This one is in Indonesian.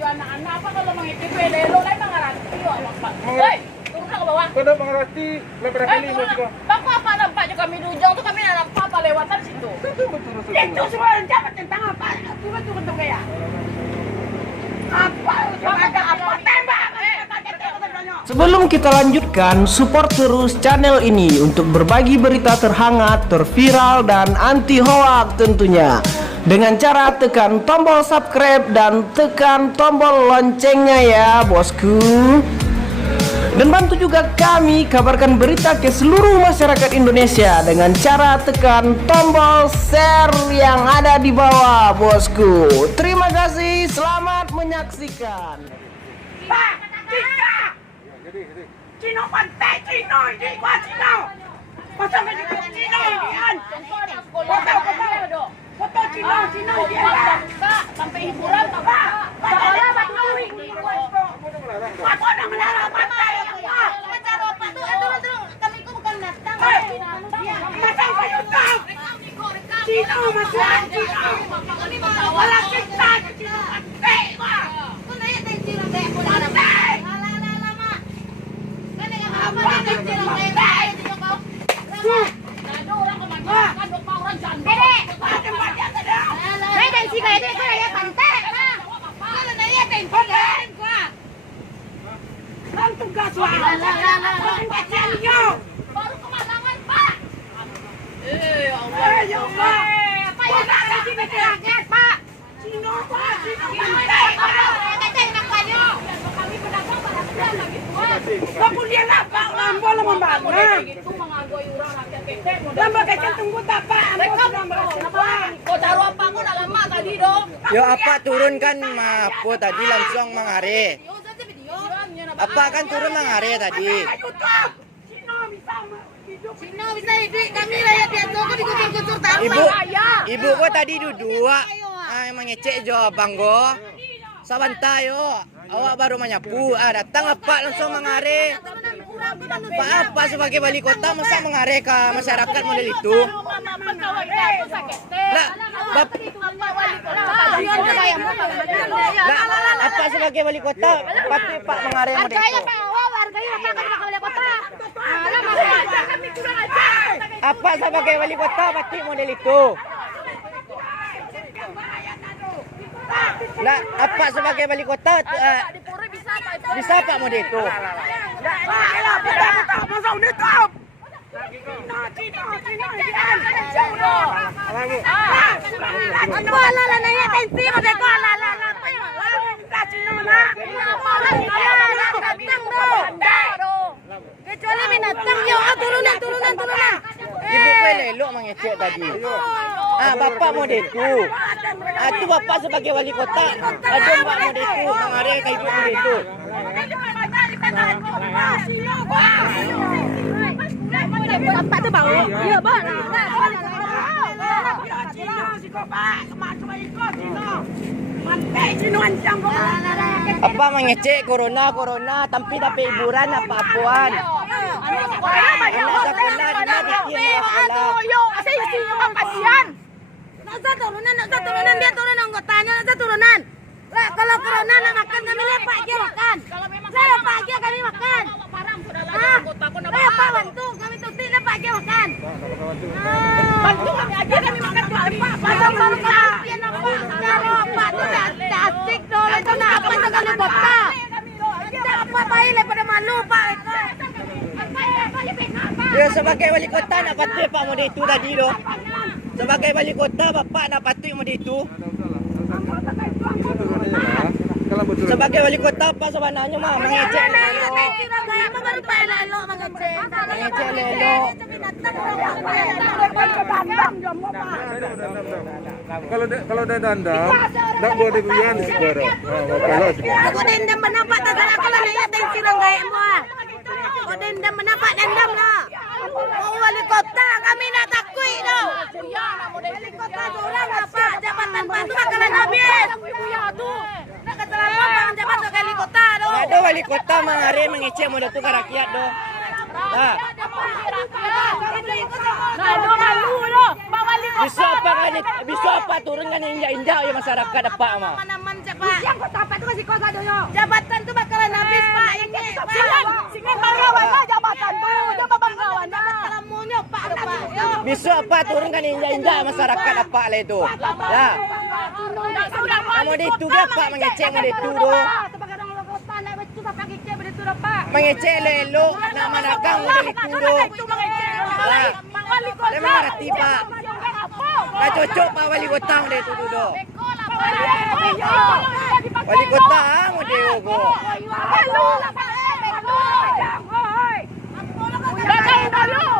anak-anak apa kalau mengikuti lelo lain mengarati Hei, turun ke bawah. Kada mengerti lebar kali bos ko. Baku apa nampaknya kami dujang tuh kami nampak apa lewatan situ. Itu semua dapat tentang apa? Tunggu kayak. Apa? Ada apa? Tembak. Sebelum kita lanjutkan, support terus channel ini untuk berbagi berita terhangat, terviral, dan anti hoax tentunya. Dengan cara tekan tombol subscribe dan tekan tombol loncengnya ya bosku. Dan bantu juga kami kabarkan berita ke seluruh masyarakat Indonesia dengan cara tekan tombol share yang ada di bawah bosku. Terima kasih, selamat menyaksikan. Pak, Cino pantai Cino, ini gua Cino. Masa nggak juga Cino, Dian? Foto Cino, Sampai hiburan tak Pak, Apa nak melarang pantai? Kami itu bukan datang. Masa saya tahu? Cino masuk Cino. Malah kita Cino pantai, Pak. Tugas Baru kemalangan, Pak. Ayo, Pak. Apa yang ada di sini rakyat, Pak? Cino, Pak. Cino pantai, Pak. Kami pedagang pada siang lagi, Pak. Kamu dia lah, Pak. Lambo lah membana. Itu mengagoi orang rakyat kecil. Lambo kecil tunggu tak, Pak. Kau taruh apa aku dah lama tadi dong. Yo apa turunkan apa tadi langsung mangare. Apa kan turun mangare tadi. Cino bisa hidup. Kami rakyat biasa kok dikucur-kucur tanpa. Ibu kok tadi dua. Emang ngecek jo banggo. Sabanta yo. Awak baru menyapu. Datang apa langsung mangare. Pak apa sebagai wali kota masa mengare ke masyarakat model itu? Lah, apa sebagai wali kota pasti Pak mengare model itu? Apa sebagai wali kota pasti model itu? Nah, apa sebagai wali kota bisa Pak model itu? Kecuali binatang yo, turunan. Ibu pelelo mengecek tadi. Bapak model itu. Itu bapak sebagai wali kota. Ada Pak model itu mengare ke ibu model itu. Bapak tu bau. Ya, Bang. Apa mengecek corona tapi dapat hiburan apa-apaan. Anak sekolah di mana bikin sekolah. Nak turunan dia turun anggotanya, nak turunan. Lah kalau corona nak makan kami lepak aja makan. Saya lepak aja kami makan. Lepak bantu kami tuti lepak aja makan. Bantu kami aja kami makan lepak. Pasang baru kami apa? Kalau apa tu dah asik dulu itu nak apa sekali bota. Kita apa baik daripada malu Pak. Ya sebagai wali kota nak patuh Pak model itu tadi doh. Sebagai wali kota bapak nak patuh model itu. Sebagai wali kota apa sebenarnya mah mengecek lelo. Mengecek lelo. Kalau dah dandam, tak boleh dibuyan segera. Aku dendam menampak tak salah kalau nak tensi orang gaya muah. Aku dendam menampak dendam lah. Oh wali kota kami nak takui tau. Wali kota orang apa jabatan bantu bakalan habis. Nak kata lama bang jabatan wali kota tu. Ada wali kota mengare mengecek model tu ke rakyat doh. Biso apa turun kan injak ya masyarakat apa mah. Mana-mana Pak. Yang kota itu kasih kosa dulu. Jabatan tuh bakalan habis Pak. Ini Singan banggawan lah jabatan tuh. Coba banggawan. Jabatan kalamunya Pak. Biso apa turun kan injak masyarakat apa lah itu. Ya. Kamu itu dia Pak mengecek itu do. Mengecek lelo nama nakang model itu do. Saya mengerti Pak. Nah cocok Pak wali kota model itu do. Wali kota model go. Datang dulu.